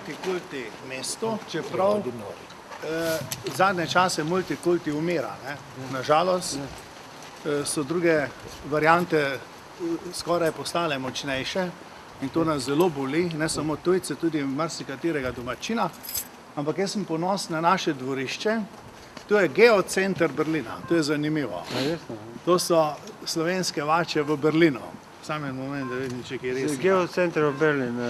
multikulti mesto, čeprav zadnje čase multikulti umira. Nažalost so druge variante skoraj postale močnejše in to nas zelo boli, ne samo tujce, tudi marsikaterega domačina. Ampak jaz sem ponosen na naše dvorišče. To je geocenter Berlina, to je zanimivo. To so slovenske vače v Berlinu. Samo moment, da vidim, če je res. Geocenter of Berlin.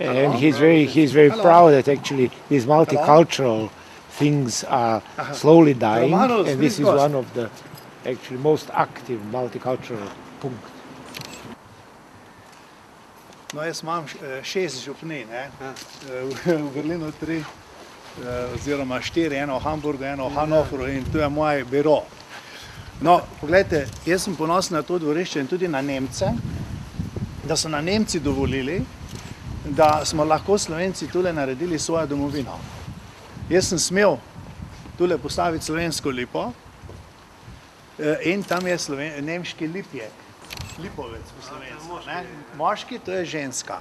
And he's very proud that actually these multicultural things are slowly dying, and this is one of the actually most active multicultural punkt. No, jaz imam 6 župnij, v Berlinu 3, oziroma 4, eno v Hamburgu, eno v Hannoveru in to je moj biro. No, pogledajte, jaz sem ponosen na to dvorišče in tudi na Nemce, da so na Nemci dovolili, da smo lahko Slovenci tule naredili svojo domovino. Jaz sem smel tule postaviti slovensko lipo in tam je nemški lipjek, lipovec po slovensko, ne? Moški, to je ženska.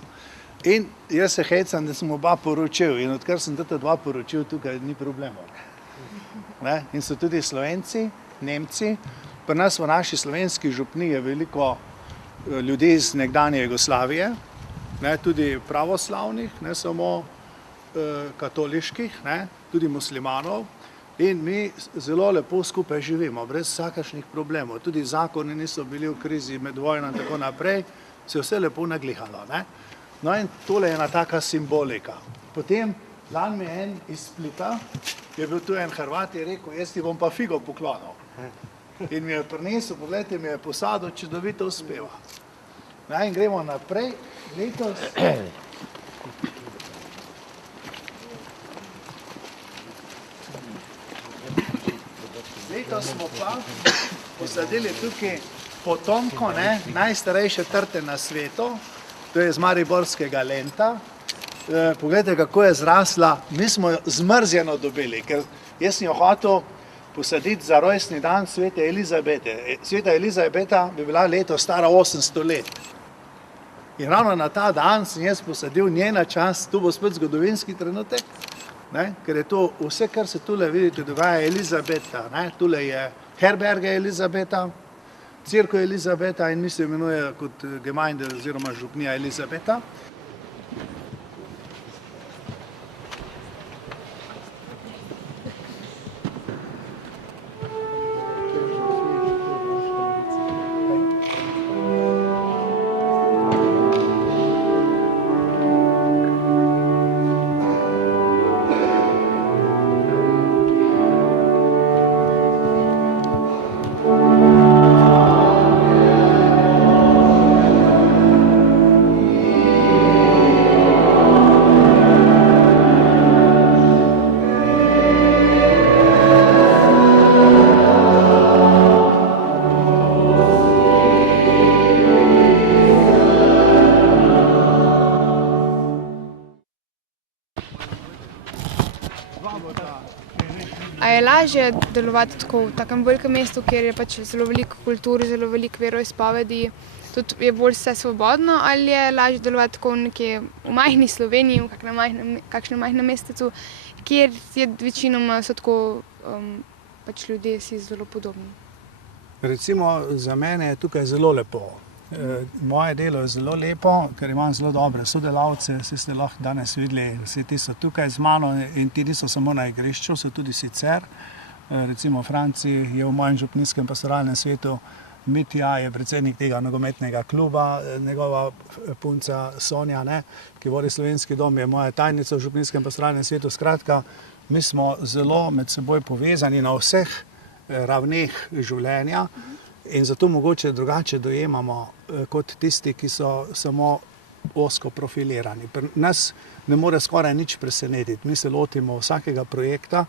In jaz se hecam, da sem oba poročil in odkar sem tata dva poročil, tukaj ni problemov. In so tudi Slovenci, Nemci, pri nas v naši slovenski župniji je veliko ljudi iz nekdanje Jugoslavije, tudi pravoslavnih, ne samo katoliških, tudi muslimanov. In mi zelo lepo skupaj živimo, brez vsakašnih problemov. Tudi zakoni niso bili v krizi med vojno in tako naprej, se je vse lepo naglihalo. No in tole je ena taka simbolika. Potem, lani mi je en iz Splita, je bil tu en Hrvat, je rekel, jaz ti bom pa figo poklonil. In mi je prinesel, pogledajte, mi je posadil, čudovito uspeva. In gremo naprej, letos. Letos smo pa posadili tukaj potomko, najstarejše trte na svetu, to je iz mariborskega Lenta. Poglejte, kako je zrasla, mi smo jo zmrzjeno dobili, ker jaz sem jo hotel posaditi za rojstni dan Svete Elizabete. Sveta Elizabeta bi bila leto stara 800 let. In ravno na ta dan sem jaz posadil njena čast, tu bo spet zgodovinski trenutek, ker je to vse, kar se tule vidite, dogaja Elizabeta. Tule je herberge Elizabeta, Cirko Elizabeta in mi se imenuje kot Gemeinde oziroma župnija Elizabeta. A je lažje delovati tako v takem velikem mestu, kjer je pač zelo veliko kultur, zelo veliko veroizpovedi, tudi je bolj vse svobodno, ali je lažje delovati tako nekje v majhni Sloveniji, v kakšnem majhnem mestecu, kjer je večinoma so tako pač ljudje si zelo podobni? Recimo za mene je tukaj zelo lepo. Moje delo je zelo lepo, ker imam zelo dobre sodelavce, vsi ste lahko danes videli, vsi ti so tukaj z mano in ti niso samo na igrišču, so tudi sicer. Recimo Franci je v mojem župnijskem pastoralnem svetu, Mitja je predsednik tega nogometnega kluba, njegova punca Sonja, ki vodi slovenski dom, je moja tajnica v župnijskem pastoralnem svetu. Skratka, mi smo zelo med seboj povezani na vseh ravneh življenja. In zato mogoče drugače dojemamo kot tisti, ki so samo ozko profilirani. Pri nas ne more skoraj nič presenetiti. Mi se lotimo vsakega projekta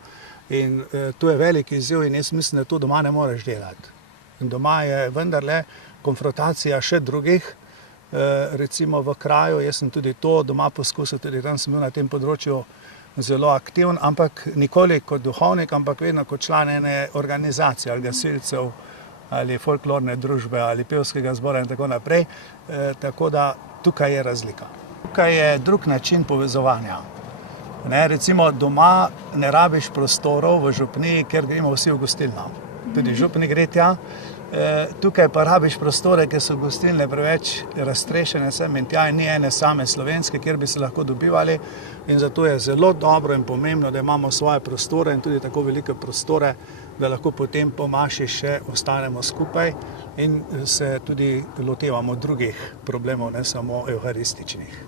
in to je velik izziv in jaz mislim, da to doma ne moreš delati. In doma je vendarle konfrontacija še drugih, recimo v kraju, jaz sem tudi to doma poskusil, tudi tam sem bil na tem področju zelo aktiven, ampak nikoli kot duhovnik, ampak vedno kot član ene organizacije ali gasilcev, ali folklorne družbe, ali pevskega zbora in tako naprej. Tako da tukaj je razlika. Tukaj je drug način povezovanja. Recimo doma ne rabiš prostorov v župniji, ker gremo vsi v gostilno. Tudi župni gre tja. Tukaj pa rabiš prostore, ker so gostilne preveč raztrešene sem in tja in ni ene same slovenske, kjer bi se lahko dobivali. In zato je zelo dobro in pomembno, da imamo svoje prostore in tudi tako velike prostore, da lahko potem po maši še ostanemo skupaj in se tudi lotevamo drugih problemov, ne samo evharističnih.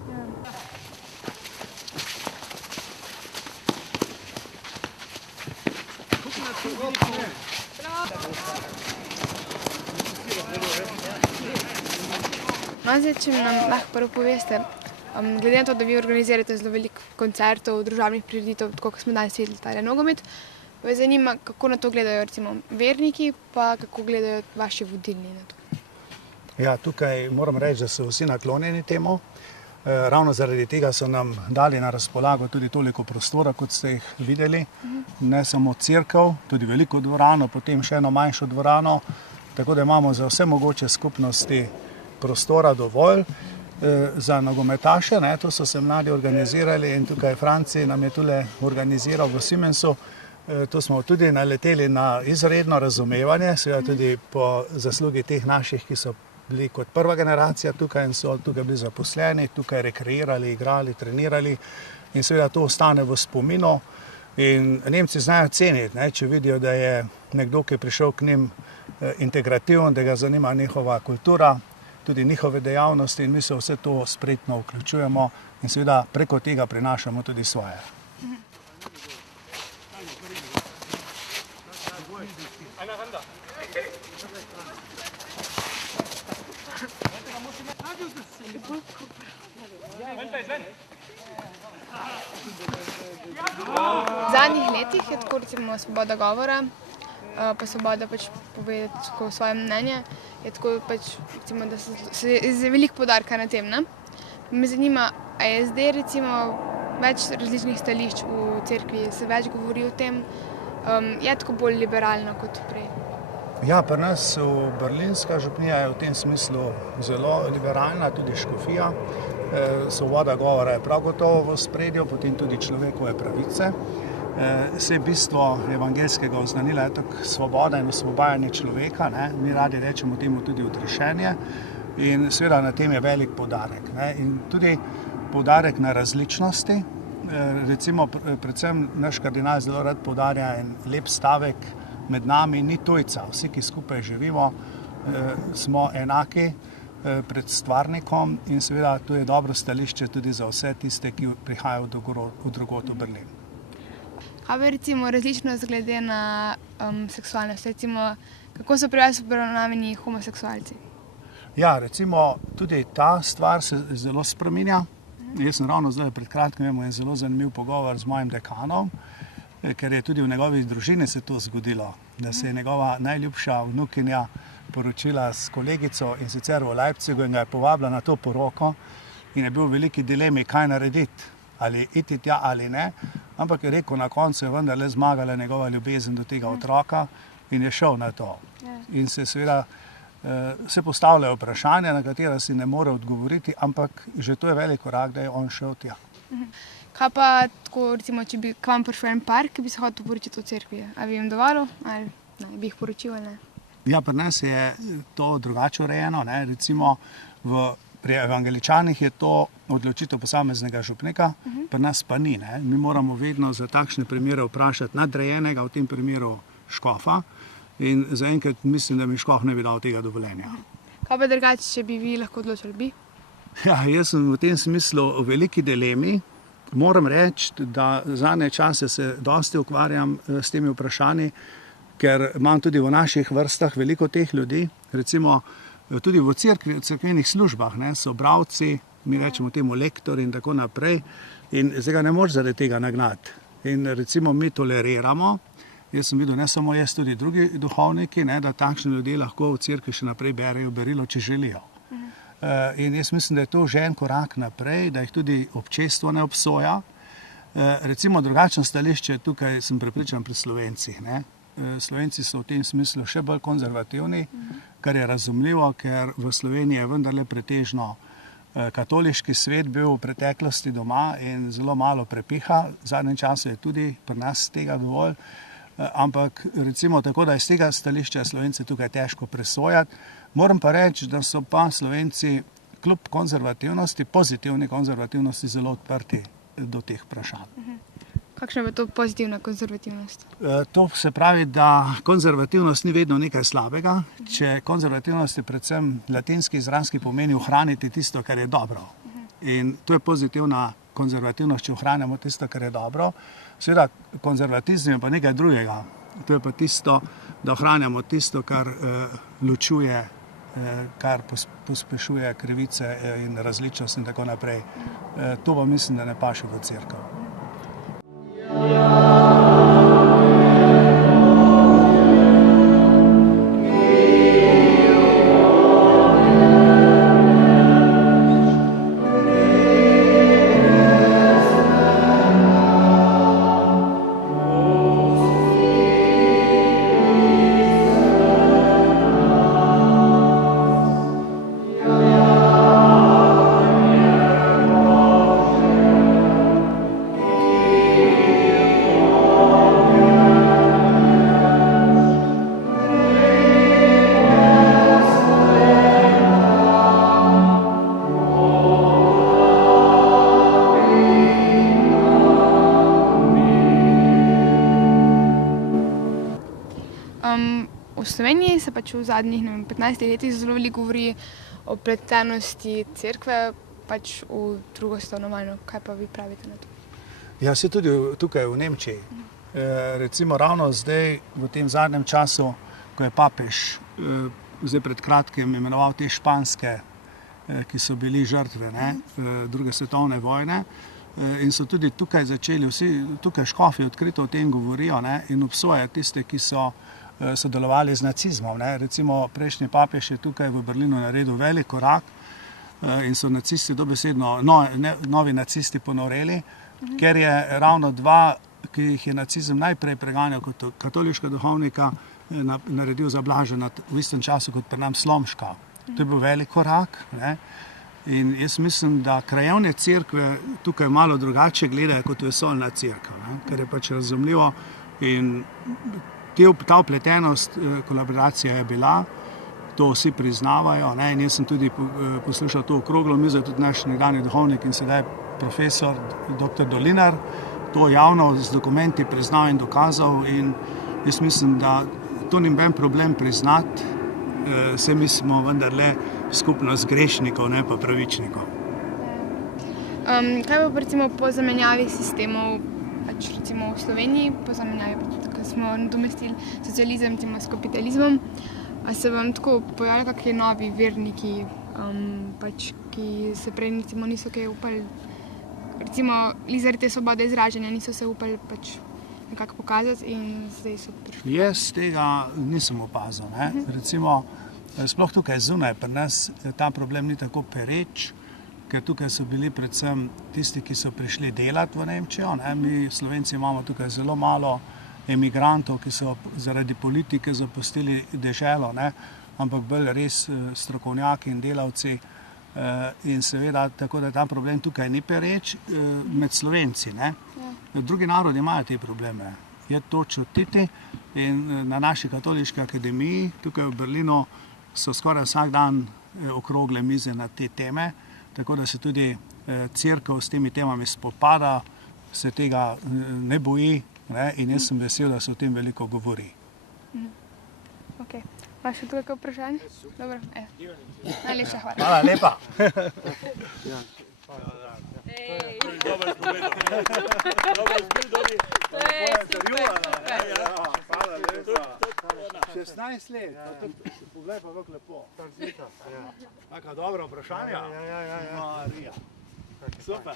No, zdaj, če nam lahko prvo poveste, glede na to, da vi organizirate zelo veliko koncertov, družabnih prireditev, tako kot smo danes videli tale nogomet, me zanima, kako na to gledajo recimo verniki, pa kako gledajo vaši vodilni na to. Ja, tukaj moram reči, da so vsi naklonjeni temu. Ravno zaradi tega so nam dali na razpolago tudi toliko prostora, kot ste jih videli. Ne samo cerkev, tudi veliko dvorano, potem še eno manjšo dvorano, tako da imamo za vse mogoče skupnosti prostora dovolj. Za nogometaše, to so se mladi organizirali in tukaj Franci nam je tule organiziral v Siemensu. To smo tudi naleteli na izredno razumevanje, seveda tudi po zaslugi teh naših, ki so bili kot prva generacija tukaj in so tukaj bili zaposleni, tukaj rekreirali, igrali, trenirali in seveda to ostane v spominu. In Nemci znajo ceniti, če vidijo, da je nekdo, ki je prišel k njim integrativen, da ga zanima njihova kultura, tudi njihove dejavnosti in mi se vse to spretno vključujemo in seveda preko tega prinašamo tudi svoje. V zadnjih letih je tako recimo svoboda govora, pa svoboda povedati svoje mnenje, je tako recimo, da se je veliko poudarka na tem, ne? Me zanima, a je zdaj recimo več različnih stališč v cerkvi, se več govori o tem, je tako bolj liberalno kot prej? Ja, pri nas v Berlinska župnija je v tem smislu zelo liberalna, tudi škofija. Svoboda govora je prav gotovo v ospredju, potem tudi človekove pravice. Vse bistvo evangeljskega oznanila je tako svoboda in osvobajanje človeka, mi radi rečemo temu tudi odrešenje in seveda na tem je velik poudarek. In tudi poudarek na različnosti, recimo predvsem naš kardinal zelo rad poudarja en lep stavek, med nami ni tujca, vsi, ki skupaj živimo, smo enaki pred stvarnikom in seveda tu je dobro stališče tudi za vse tiste, ki prihajajo v drugot v Berlin. Kaj pa recimo različnost glede na seksualnost? Recimo, kako so pri vas obravnavani homoseksualci? Ja, recimo tudi ta stvar se zelo spreminja. Jaz sem ravno zdaj pred kratkim imel en zelo zanimiv pogovor z mojim dekanom, ker je tudi v njegovi družini se to zgodilo, da se je njegova najljubša vnukinja poročila s kolegico in sicer v Leipzigu in ga je povabila na to poroko in je bil v veliki dilemi, kaj narediti, ali iti tja ali ne, ampak je rekel, na koncu je vendarle zmagala njegova ljubezen do tega otroka in je šel na to. In se seveda se postavljajo vprašanja, na katera si ne more odgovoriti, ampak že to je velik korak, da je on šel tja. Kaj pa tako, recimo, če bi k vam prišel en par, ki bi se hotel poročiti v cerkvi, a bi jim dovolil ali ne, bi jih poročil ali ne? Ja, pri nas je to drugače urejeno, recimo pri evangeličanih je to odločitev posameznega župnika, pri nas pa ni. Mi moramo vedno za takšne primere vprašati nadrejenega, v tem primeru škofa, in zaenkrat mislim, da mi škof ne bi dal tega dovoljenja. Kaj pa drugače, če bi vi lahko odločili, bi? Ja, jaz sem v tem smislu v veliki dilemi. Moram reči, da zadnje čase se dosti ukvarjam s temi vprašanji, ker imam tudi v naših vrstah veliko teh ljudi, recimo tudi v cerkvenih službah, so bralci, mi rečemo temu lektori in tako naprej, in zdaj ga ne moreš zaradi tega nagnati. In recimo mi toleriramo, jaz sem videl, ne samo jaz, tudi drugi duhovniki, da takšni ljudje lahko v cerkvi še naprej berejo berilo, če želijo. In jaz mislim, da je to že en korak naprej, da jih tudi občestvo ne obsoja. Recimo drugačno stališče tukaj sem prepričan pri Slovencih. Slovenci so v tem smislu še bolj konzervativni, kar je razumljivo, ker v Sloveniji je vendarle pretežno katoliški svet bil v preteklosti doma in zelo malo prepiha. V zadnjem času je tudi pri nas tega dovolj. Ampak recimo tako, da iz tega stališča Slovenci tukaj težko presojati. Moram pa reči, da so pa Slovenci kljub konzervativnosti, pozitivni konzervativnosti zelo odprti do teh vprašanj. Kakšna je to pozitivna konzervativnost? To se pravi, da konzervativnost ni vedno nekaj slabega. Če konzervativnost je predvsem latinski izraz, ki pomeni ohraniti tisto, kar je dobro. In to je pozitivna konzervativnost, če ohranjamo tisto, kar je dobro. Seveda, konzervatizem je pa nekaj drugega. To je pa tisto, da ohranjamo tisto, kar ločuje, kar pospešuje krivice in različnost in tako naprej. To pa mislim, da ne paše v cerkev. V Sloveniji se pač v zadnjih 15 letih zelo veliko govori o vpletenosti cerkve pač v drugo svetovno vojno. Kaj pa vi pravite na to? Ja, se tudi tukaj v Nemčiji. Recimo ravno zdaj v tem zadnjem času, ko je papež zdaj pred kratkim imenoval te španske, ki so bili žrtve druge svetovne vojne, in so tudi tukaj začeli, vsi tukaj škofi odkrito o tem govorijo in obsojajo tiste, ki so sodelovali z nacizmom. Recimo prejšnji papež je tukaj v Berlinu naredil velik korak in so nacisti dobesedno, novi nacisti ponoreli, ker je ravno dva, ki jih je nacizem najprej preganjal kot katoliška duhovnika, naredil za Blažena v istem času kot pri nam Slomška. To je bil velik korak. In jaz mislim, da krajevne cerkve tukaj malo drugače gledajo kot vesoljna cerkev, ker je pač razumljivo in ta vpletenost, kolaboracija je bila, to vsi priznavajo. In jaz sem tudi poslušal to okroglo mizo, tudi naš nekdanji duhovnik in sedaj profesor dr. Dolinar, to javno z dokumenti priznal in dokazal in jaz mislim, da to ni noben problem priznati, saj mi smo vendarle skupnost grešnikov, ne pa pravičnikov. Kaj pa recimo po zamenjavi sistemov, pač recimo v Sloveniji, po zamenjavi, ko smo nadomestili socializem s kapitalizmom, a se vam tako pojavljajo kakšni novi verniki, pač, ki se prej recimo niso kaj upali, recimo zaradi te svobode izražanja niso se upali pač nekako pokazati in zdaj so prišli? Jaz tega nisem opazil. Recimo, sploh tukaj zunaj pri nas ta problem ni tako pereč, ker tukaj so bili predvsem tisti, ki so prišli delati v Nemčijo. Mi Slovenci imamo tukaj zelo malo emigrantov, ki so zaradi politike zapustili deželo, ampak bolj res strokovnjaki in delavci. In seveda, tako da ta problem tukaj ni pereč med Slovenci. Drugi narodi imajo te probleme. Je to čutiti in na naši katoliški akademiji tukaj v Berlinu so skoraj vsak dan okrogle mize na te teme, tako da se tudi cerkev s temi temami spopada, se tega ne boji in jaz sem vesel, da se o tem veliko govori. Ok. Imaš še tukaj vprašanje? Dobro, najlepša hvala. Hvala lepa. Dobar zbil, to je super. Hvala lepa. 16 let, poglej pa kako lepo. Taka dobra vprašanja. Marija. Super.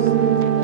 Yes.